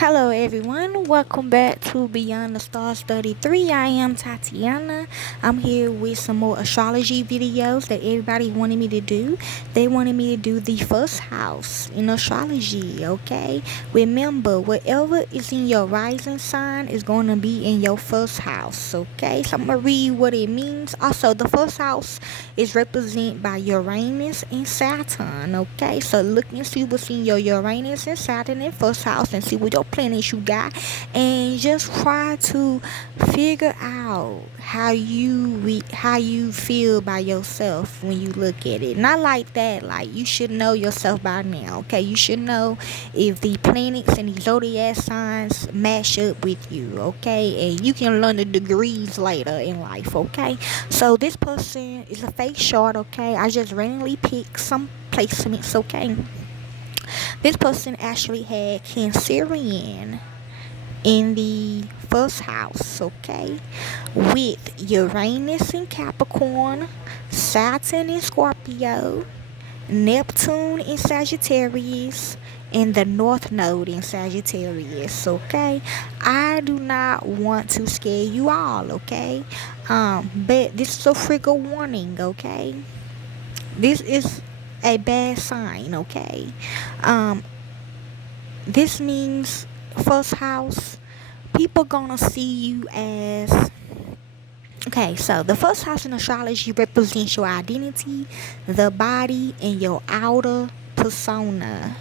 Hello everyone, welcome back to Beyond the Stars 33. I am Tatiana. I'm here with some more astrology videos that everybody wanted me to do. They wanted me to do the first house in astrology, okay? Remember, whatever is in your rising sign is going to be in your first house, okay? So I'm going to read what it means. Also, the first house is represented by Uranus and Saturn, okay? So look and see what's in your Uranus and Saturn in first house and see what your planets you got, and just try to figure out how you feel by yourself when you look at it. Not like that, like you should know yourself by now, okay? You should know if the planets and the zodiac signs match up with you, okay? And you can learn the degrees later in life, okay? So this person is a fake chart, okay? I just randomly picked some placements, okay? This person actually had Cancerian in the first house, okay, with Uranus in Capricorn, Saturn in Scorpio, Neptune in Sagittarius, and the North Node in Sagittarius, okay? I do not want to scare you all, okay? But this is a trigger warning, okay? This is a bad sign, okay? Um, this means first house, people gonna see you as, okay, so the first house in astrology represents your identity, the body, and your outer persona.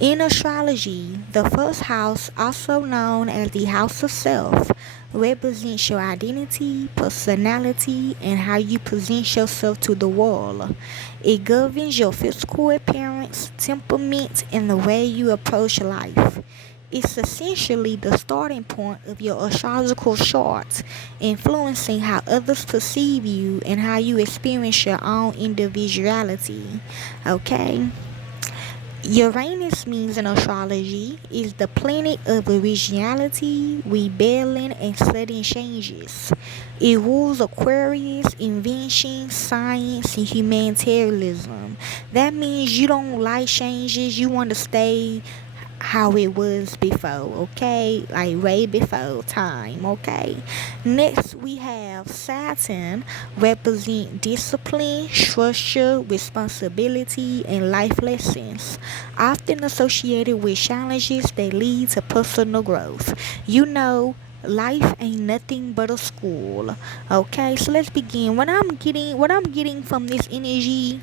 In astrology, the first house, also known as the house of self, represents your identity, personality, and how you present yourself to the world. It governs your physical appearance, temperament, and the way you approach life. It's essentially the starting point of your astrological chart, influencing how others perceive you and how you experience your own individuality. Okay? Uranus means in astrology is the planet of originality, rebellion, and sudden changes. It rules Aquarius, invention, science, and humanitarianism. That means you don't like changes, you want to stay how it was before, okay? Like way before time, okay? Next we have Saturn, represent discipline, structure, responsibility, and life lessons, often associated with challenges that lead to personal growth. You know, life ain't nothing but a school. Okay, so let's begin. What I'm getting from this energy.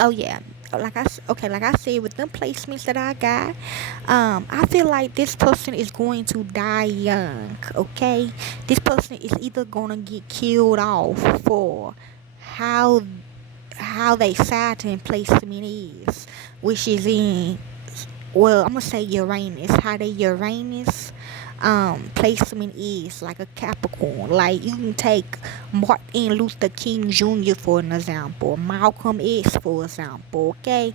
Oh yeah, like I said, with them placements that I got, I feel like this person is going to die young. Okay, this person is either gonna get killed off for how they Saturn placement is, which is in, well, I'm gonna say Uranus, how they Uranus placement is like a Capricorn. Like you can take Martin Luther King Jr. for an example, Malcolm X for example, okay?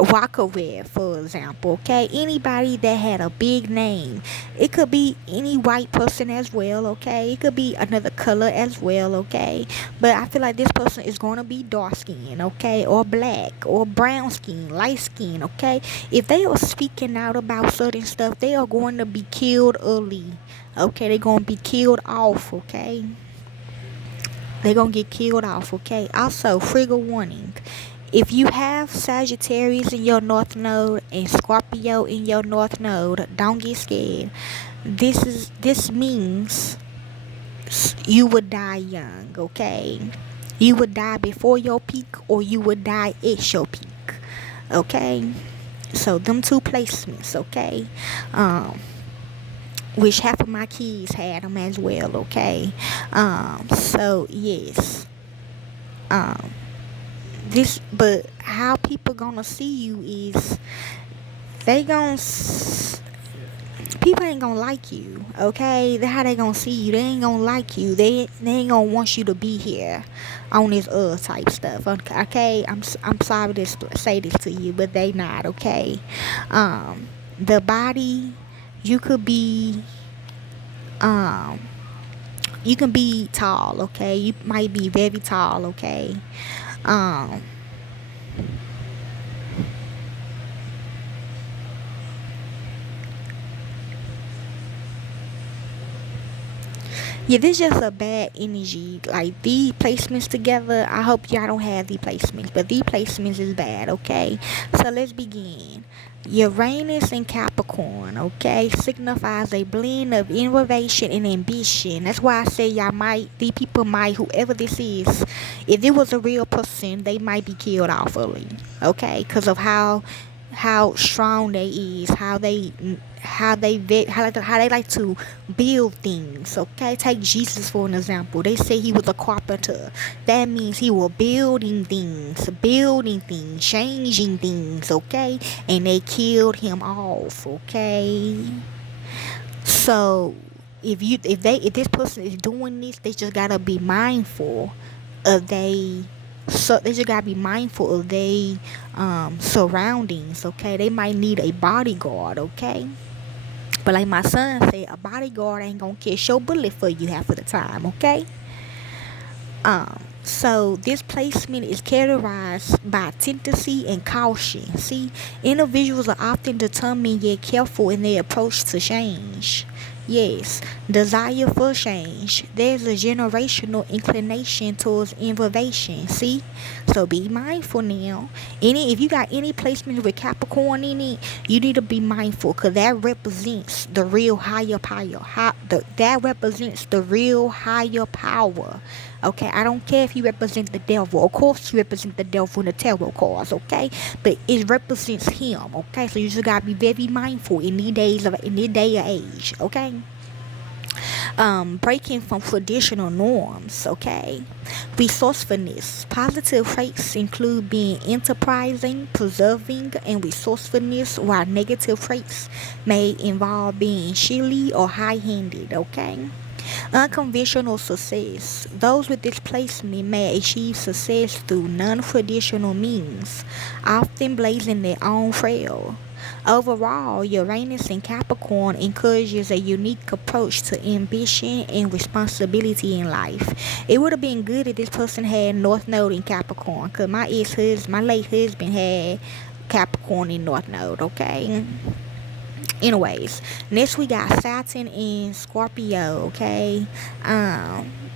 Rockaway, for example, okay? Anybody that had a big name. It could be any white person as well, okay? It could be another color as well, okay? But I feel like this person is going to be dark skin, okay? Or black, or brown skin, light skin, okay? If they are speaking out about certain stuff, they are going to be killed early, okay? They're going to be killed off, okay? They're going to get killed off, okay? Also, trigger warning. If you have Sagittarius in your North Node and Scorpio in your North Node, don't get scared. This means you would die young, okay? You would die before your peak, or you would die at your peak, okay? So them two placements, okay? Which half of my kids had them as well, okay? So yes. But how people gonna see you is they gon' people ain't gonna like you, okay? How they gonna see you? They ain't gonna like you. They ain't gonna want you to be here on this type stuff, okay? I'm sorry to say this to you, but they not, okay? The body, you could be you can be tall, okay? You might be very tall, okay? um Yeah, this is just a bad energy. Like these placements together, I hope y'all don't have these placements, but these placements is bad, okay? So let's begin. Uranus in Capricorn, okay, signifies a blend of innovation and ambition. That's why I say y'all might, these people might, whoever this is, if it was a real person, they might be killed off early, okay, because of how strong they is, how they like to build things. Okay, take Jesus for an example. They say he was a carpenter. That means he was building things, changing things. Okay, and they killed him off. Okay, so if this person is doing this, they just gotta be mindful of they just gotta be mindful of they surroundings. Okay, they might need a bodyguard. Okay, but like my son said, a bodyguard ain't gonna catch your bullet for you half of the time. Okay, so this placement is characterized by tendency and caution. See, individuals are often determined yet careful in their approach to change. Yes, desire for change. There's a generational inclination towards innovation. See, so be mindful now. If you got any placement with Capricorn in it, you need to be mindful because that represents the real higher power. That represents the real higher power. Okay, I don't care if you represent the devil. Of course, you represent the devil in the tarot cards. Okay, but it represents him. Okay, so you just gotta be very mindful in these day of age. Okay, breaking from traditional norms. Okay, resourcefulness. Positive traits include being enterprising, preserving, and resourcefulness, while negative traits may involve being chilly or high-handed. Okay. Unconventional success. Those with this placement may achieve success through non-traditional means, often blazing their own trail. Overall, Uranus in Capricorn encourages a unique approach to ambition and responsibility in life. It would have been good if this person had North Node in Capricorn, because my late husband had Capricorn in North Node, okay? Anyways, next we got Saturn in Scorpio. Okay,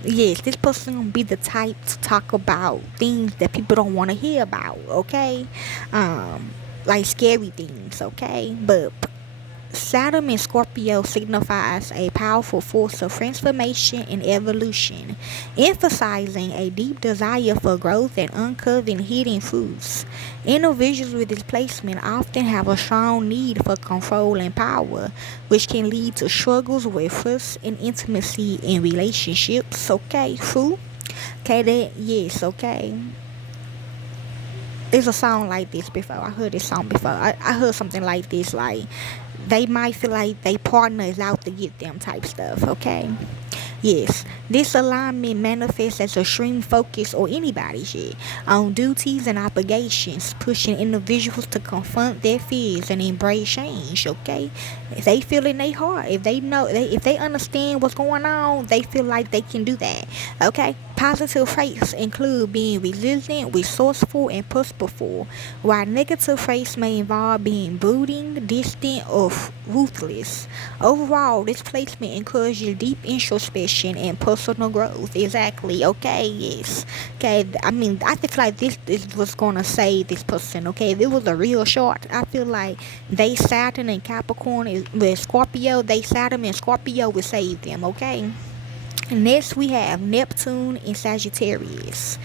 yes, this person gonna be the type to talk about things that people don't want to hear about. Okay, like scary things. Okay, but Saturn in Scorpio signifies a powerful force of transformation and evolution, emphasizing a deep desire for growth and uncovering hidden truths. Individuals with this placement often have a strong need for control and power, which can lead to struggles with trust and intimacy in relationships. Okay, true? Okay, yes, okay. There's a song like this before. I heard this song before. I heard something like this, like they might feel like they partner is out to get them type stuff. Okay, yes, this alignment manifests as extreme focus or anybody's shit on duties and obligations, pushing individuals to confront their fears and embrace change. Okay, if they feel in their heart, if they know, if they understand what's going on, they feel like they can do that. Okay, positive traits include being resilient, resourceful, and purposeful, while negative traits may involve being brooding, distant, or ruthless. Overall, this placement encourages deep introspection and personal growth. Exactly. Okay. Yes. Okay. I mean, I feel like this is what's gonna save this person. Okay. If it was a real short, I feel like they Saturn and Capricorn is with Scorpio. They Saturn and Scorpio will save them. Okay. Next, we have Neptune in Sagittarius.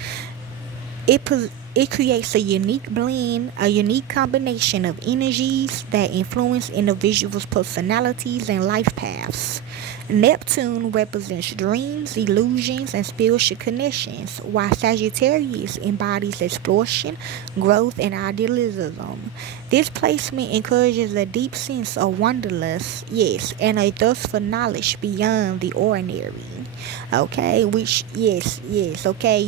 It creates a unique blend, a unique combination of energies that influence individuals' personalities and life paths. Neptune represents dreams, illusions, and spiritual connections, while Sagittarius embodies exploration, growth, and idealism. This placement encourages a deep sense of wanderlust, yes, and a thirst for knowledge beyond the ordinary. Okay, which yes, okay,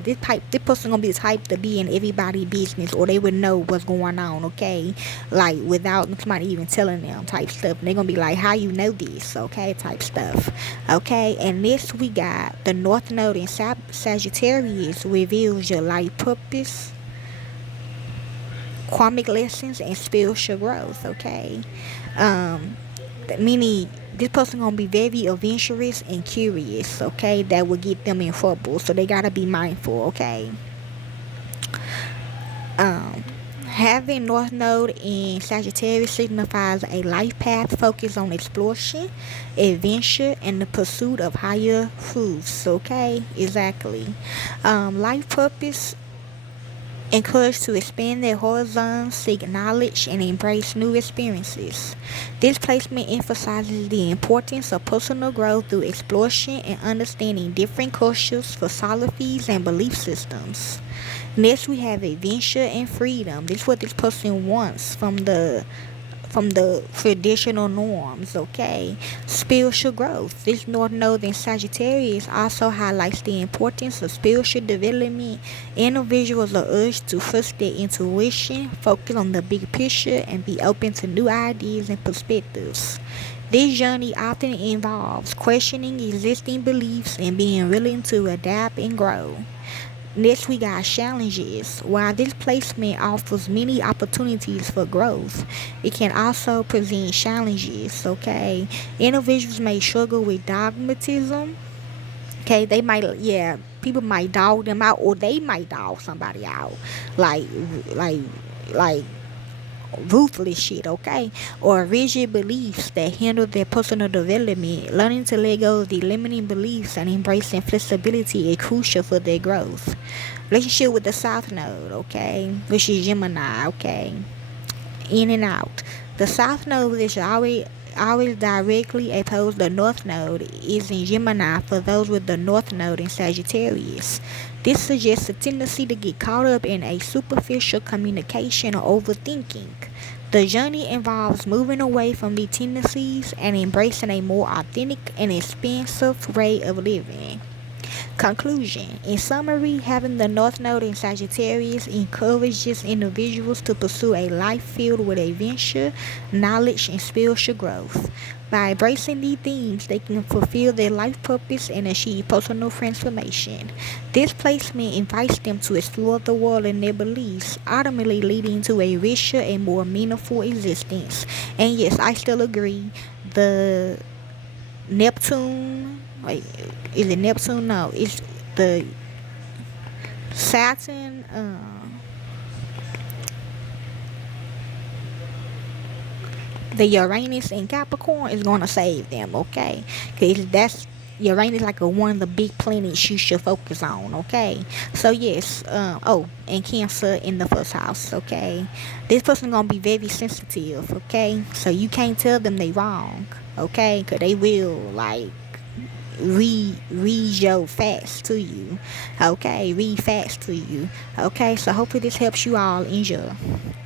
this person gonna be the type to be in everybody's business, or they would know what's going on. Okay, like without somebody even telling them type stuff. And they're gonna be like, how you know this? Okay, type stuff. Okay, and next we got the North Node in Sagittarius reveals your life purpose, karmic lessons, and spiritual growth. Okay, meaning this person gonna be very adventurous and curious, okay? That will get them in trouble, so they gotta be mindful, okay? um Having North Node in Sagittarius signifies a life path focused on exploration, adventure, and the pursuit of higher truths, okay? Exactly. Life purpose encouraged to expand their horizons, seek knowledge, and embrace new experiences. This placement emphasizes the importance of personal growth through exploration and understanding different cultures, philosophies, and belief systems. Next, we have adventure and freedom. This is what this person wants from the traditional norms, okay? Spiritual growth. This North Node in Sagittarius also highlights the importance of spiritual development. Individuals are urged to trust their intuition, focus on the big picture, and be open to new ideas and perspectives. This journey often involves questioning existing beliefs and being willing to adapt and grow. Next, we got challenges. While this placement offers many opportunities for growth, it can also present challenges, okay? Individuals may struggle with dogmatism, okay? They might, yeah, people might dog them out, or they might dog somebody out. Like, like, like, ruthless shit, okay? Or rigid beliefs that hinder their personal development. Learning to let go of the limiting beliefs and embracing flexibility is crucial for their growth. Relationship with the South Node, okay? Which is Gemini, okay? In and out. The South Node, which always directly opposed the North Node, is in Gemini for those with the North Node in Sagittarius. This suggests a tendency to get caught up in a superficial communication or overthinking. The journey involves moving away from these tendencies and embracing a more authentic and expansive way of living. Conclusion. In summary, having the North Node in Sagittarius encourages individuals to pursue a life filled with adventure, knowledge, and spiritual growth. By embracing these themes, they can fulfill their life purpose and achieve personal transformation. This placement invites them to explore the world and their beliefs, ultimately leading to a richer and more meaningful existence. And yes, I still agree. The Neptune, wait, is it Neptune? No, it's the Saturn. The Uranus in Capricorn is gonna save them, okay? Cause that's Uranus like one of the big planets you should focus on, okay? So yes, and Cancer in the first house, okay? This person gonna be very sensitive, okay? So you can't tell them they wrong, okay? Cause they will like read your facts to you, okay? Read facts to you, okay? So hopefully this helps you all. Enjoy.